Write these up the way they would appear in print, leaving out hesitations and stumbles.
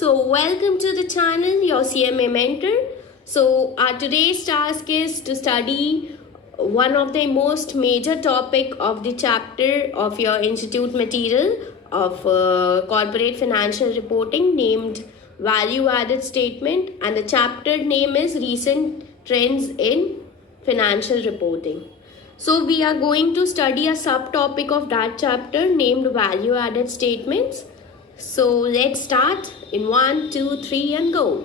Welcome to the channel, your CMA mentor. Our today's task is to study one of the most major topic of the chapter of your institute material of corporate financial reporting, named Value Added Statement, and the chapter name is Recent Trends in Financial Reporting. So we are going to study a subtopic of that chapter named Value Added Statements. So let's start in 1, 2, 3 and go.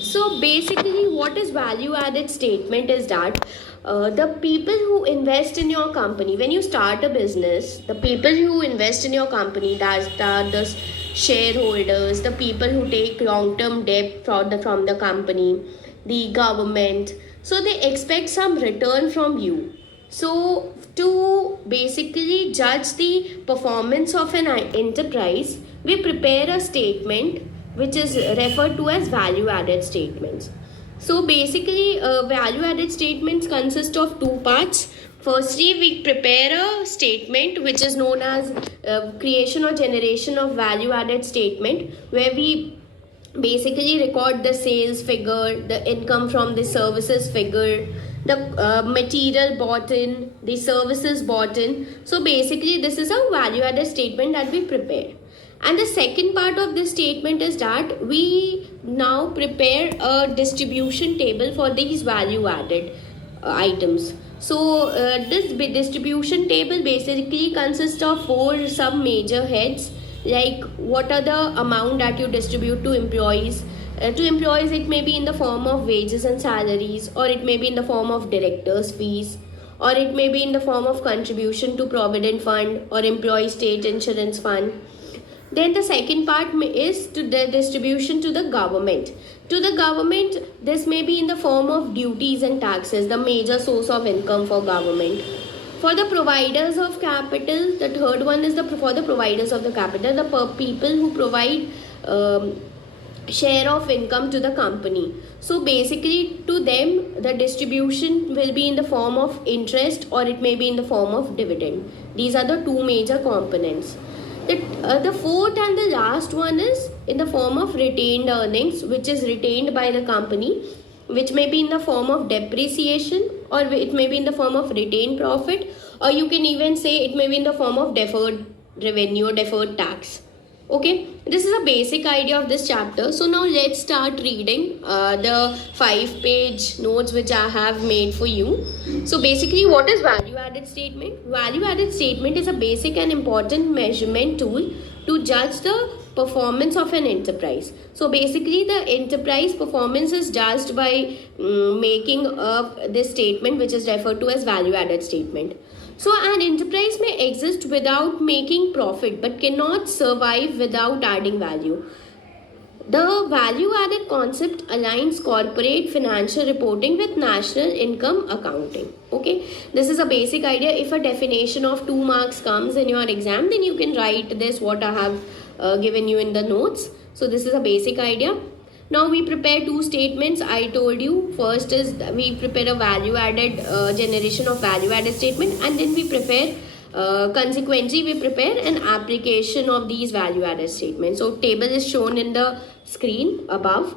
So basically what is value added statement is that the people who invest in your company, when you start a business, the people who invest in your company, that's the shareholders, the people who take long-term debt from the company, the government, so they expect some return from you. So to basically judge the performance of an enterprise, we prepare a statement which is referred to as value added statements. So basically value added statements consist of two parts. Firstly, we prepare a statement which is known as creation or generation of value added statement, where we basically record the sales figure, the income from the services figure, the material bought in, the services bought in. So basically this is a value added statement that we prepare. And the second part of this statement is that we now prepare a distribution table for these value added items. So this distribution table basically consists of 4 sub major heads, like what are the amount that you distribute to employees. To employees, it may be in the form of wages and salaries, or it may be in the form of directors' fees, or it may be in the form of contribution to provident fund or employee state insurance fund. Then the second part is to the distribution to the government. To the government, this may be in the form of duties and taxes, the major source of income for government. For the providers of capital, the third one is for the providers of the capital, the people who provide share of income to the company. So basically to them, the distribution will be in the form of interest, or it may be in the form of dividend. These are the two major components. The fourth and the last one is in the form of retained earnings, which is retained by the company, which may be in the form of depreciation, or it may be in the form of retained profit, or you can even say it may be in the form of deferred revenue or deferred tax. Okay, this is a basic idea of this chapter. So now let's start reading the 5-page notes which I have made for you. So basically, what is value added statement? Value added statement is a basic and important measurement tool to judge the performance of an enterprise. So basically the enterprise performance is judged by making this statement, which is referred to as value added statement. So an enterprise may exist without making profit but cannot survive without adding value. The value added concept aligns corporate financial reporting with national income accounting. Okay, this is a basic idea. If a definition of 2 marks comes in your exam, then you can write this, what I have given you in the notes. So this is a basic idea. Now we prepare 2 statements. I told you, first is we prepare a value added generation of value added statement, and then we prepare consequently we prepare an application of these value added statements. So table is shown in the screen above.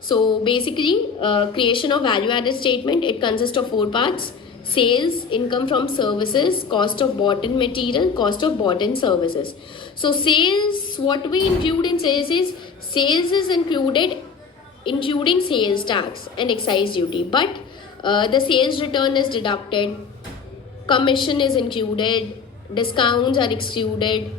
So basically creation of value added statement, it consists of 4 parts: sales, income from services, cost of bought in material, cost of bought in services. So sales, what we include in sales is included including sales tax and excise duty, but the sales return is deducted, commission is included, discounts are excluded,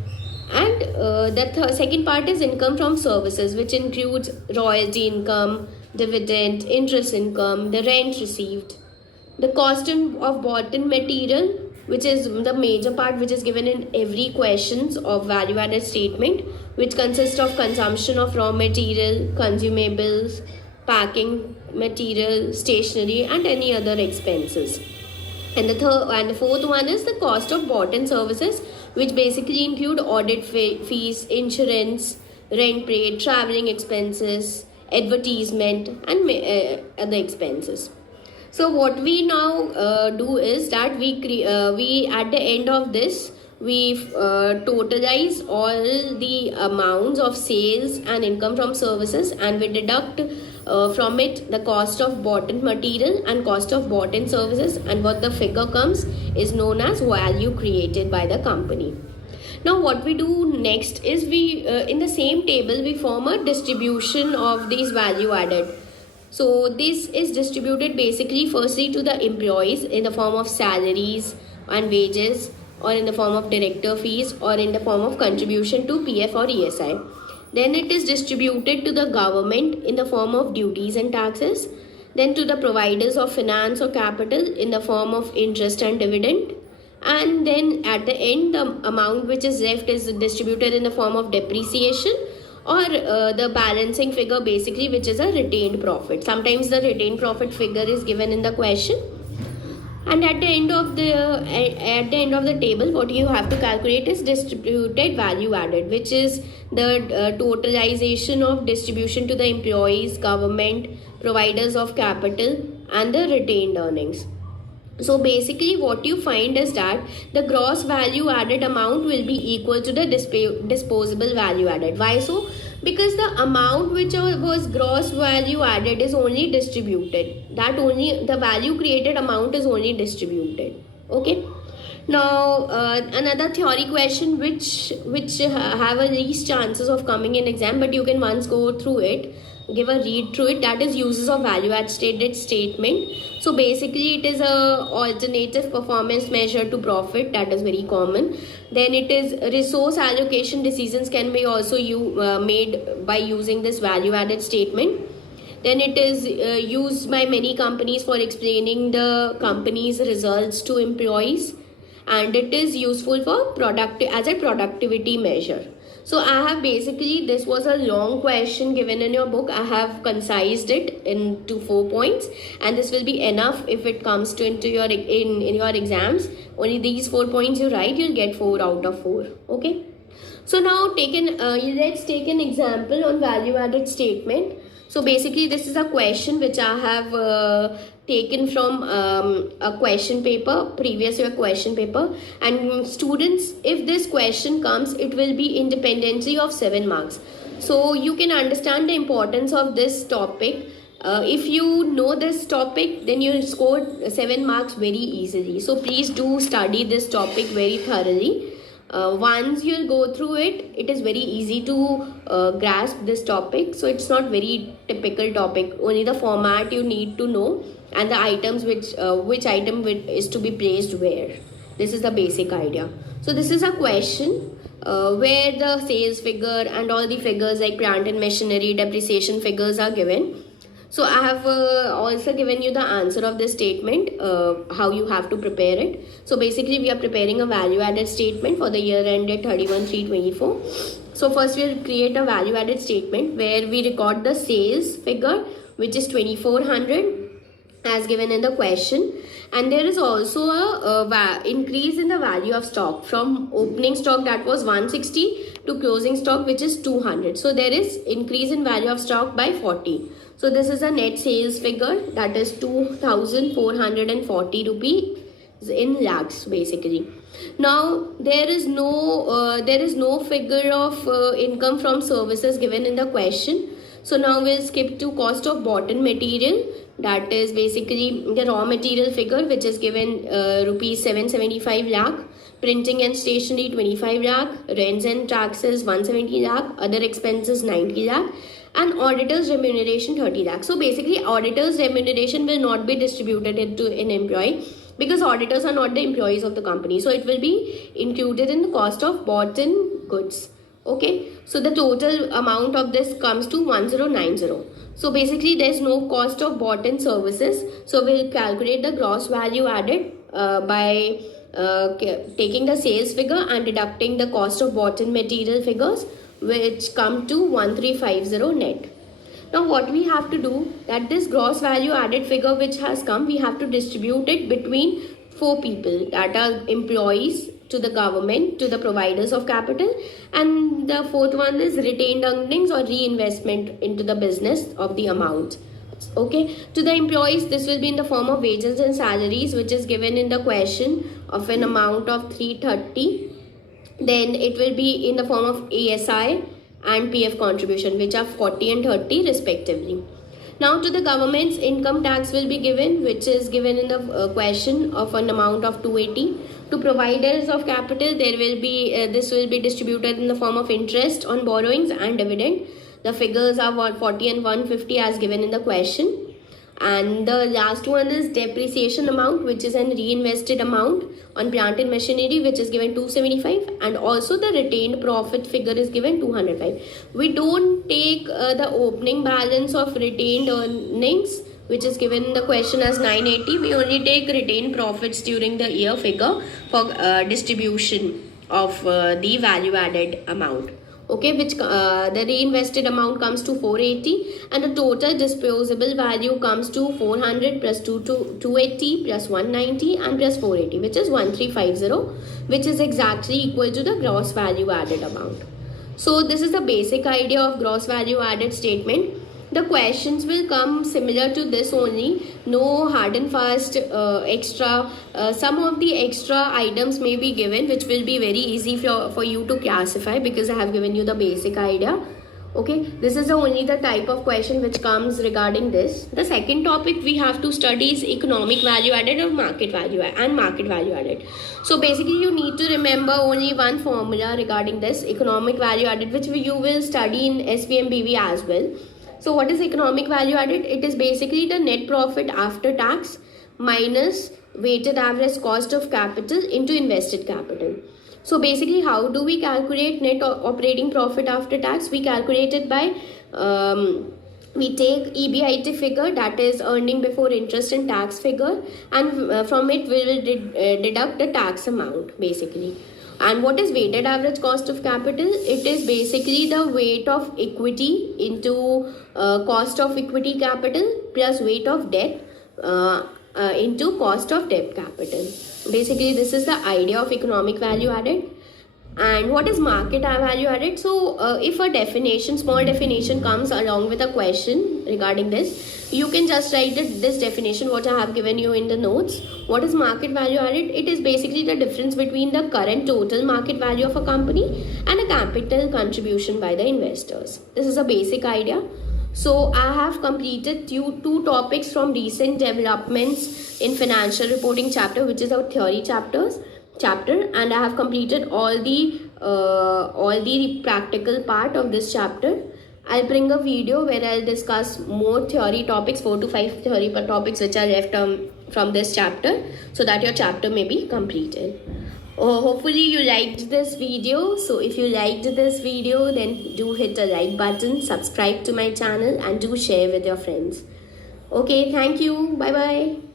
and the second part is income from services, which includes royalty income, dividend, interest income, the rent received, the cost of bought in material, which is the major part which is given in every questions of value added statement, which consists of consumption of raw material, consumables, packing material, stationery, and any other expenses. And the fourth one is the cost of bought in services, which basically include audit fees, insurance, rent paid, traveling expenses, advertisement, and other expenses. So what we now do is that we at the end of this we totalize all the amounts of sales and income from services, and we deduct from it the cost of bought in material and cost of bought in services, and what the figure comes is known as value created by the company. Now what we do next is we in the same table we form a distribution of these value added. So this is distributed basically firstly to the employees in the form of salaries and wages, or in the form of director fees, or in the form of contribution to PF or ESI. Then it is distributed to the government in the form of duties and taxes. Then to the providers of finance or capital in the form of interest and dividend. And then at the end, the amount which is left is distributed in the form of depreciation, or the balancing figure basically, which is a retained profit. Sometimes the retained profit figure is given in the question. And at the end of the table, what you have to calculate is distributed value added, which is the totalization of distribution to the employees, government, providers of capital, and the retained earnings. So basically what you find is that the gross value added amount will be equal to the disposable value added. Why so? Because the amount which was gross value added is only distributed. That only the value created amount is only distributed. Okay. Now another theory question which have a least chances of coming in exam, but you can once go through it, give a read through it, that is uses of value added statement. So basically it is a alternative performance measure to profit, that is very common. Then it is resource allocation decisions can be also made by using this value added statement. Then it is used by many companies for explaining the company's results to employees, and it is useful for as a productivity measure. So I have basically, this was a long question given in your book. I have concised it into 4 points, and this will be enough if it comes to into your in your exams. Only these 4 points you write, you'll get 4 out of 4. Okay. So now let's take an example on value added statement. So basically this is a question which I have taken from a question paper, previous year question paper. And students, if this question comes, it will be independently of 7 marks. So you can understand the importance of this topic. If you know this topic, then you'll score 7 marks very easily. So please do study this topic very thoroughly. Once you'll go through it, it is very easy to grasp this topic. So it's not very typical topic, only the format you need to know, and the items which item is to be placed where. This is the basic idea. So this is a question where the sales figure and all the figures like plant and machinery, depreciation figures are given. So I have also given you the answer of this statement, how you have to prepare it. So basically we are preparing a value added statement for the year ended 31/3/24. So first we'll create a value added statement where we record the sales figure, which is 2400 as given in the question. And there is also a increase in the value of stock from opening stock, that was 160, to closing stock, which is 200. So there is increase in value of stock by 40. So this is a net sales figure, that is 2,440 rupees in lakhs basically. Now there is no figure of income from services given in the question. So now we'll skip to cost of bought in material, that is basically the raw material figure, which is given rupees 775 lakh, printing and stationery 25 lakh, rents and taxes 170 lakh, other expenses 90 lakh, and auditors remuneration 30 lakh. So basically auditors remuneration will not be distributed into an employee, because auditors are not the employees of the company. So it will be included in the cost of bought in goods. Okay, so the total amount of this comes to 1090. So basically there's no cost of bought in services. So we'll calculate the gross value added by taking the sales figure and deducting the cost of bought in material figures, which come to 1350 net. Now what we have to do, that this gross value added figure which has come, we have to distribute it between 4 people, that are employees, to the government, to the providers of capital, and the 4th one is retained earnings or reinvestment into the business of the amount. Okay, to the employees this will be in the form of wages and salaries, which is given in the question of an amount of 330, then it will be in the form of ASI and PF contribution, which are 40 and 30 respectively. Now to the government's income tax will be given, which is given in the question of an amount of 280. To providers of capital, there will be this will be distributed in the form of interest on borrowings and dividend. The figures are 140 and 150 as given in the question. And the last one is depreciation amount, which is an reinvested amount on plant and machinery, which is given 275, and also the retained profit figure is given 205. We don't take the opening balance of retained earnings, which is given in the question as 980. We only take retained profits during the year figure for distribution of the value added amount. Okay, which the reinvested amount comes to 480, and the total disposable value comes to 400 plus 280 plus 190 and plus 480, which is 1350, which is exactly equal to the gross value added amount. So this is the basic idea of gross value added statement. The questions will come similar to this only, no hard and fast extra. Some of the extra items may be given, which will be very easy for you to classify, because I have given you the basic idea. Okay, this is only the type of question which comes regarding this. The second topic we have to study is economic value added or market value added. So basically you need to remember only one formula regarding this economic value added, which you will study in SVMBV as well. So what is economic value added? It is basically the net profit after tax minus weighted average cost of capital into invested capital. So basically, how do we calculate net operating profit after tax? We calculate it by, we take EBIT figure, that is earning before interest and tax figure, and from it we will deduct the tax amount basically. And what is weighted average cost of capital? It is basically the weight of equity into cost of equity capital plus weight of debt into cost of debt capital. Basically, this is the idea of economic value added. And what is market value added? So if a definition, small definition comes along with a question regarding this, you can just write this definition what I have given you in the notes. What is market value added? It is basically the difference between the current total market value of a company and a capital contribution by the investors. This is a basic idea. So I have completed two topics from recent developments in financial reporting chapter, which is our theory chapter, and I have completed all the practical part of this chapter. I'll bring a video where I'll discuss more theory topics, 4 to 5 theory topics which are left from this chapter, so that your chapter may be completed. Hopefully you liked this video. So if you liked this video, then do hit the like button, subscribe to my channel, and do share with your friends. Okay, thank you. Bye bye.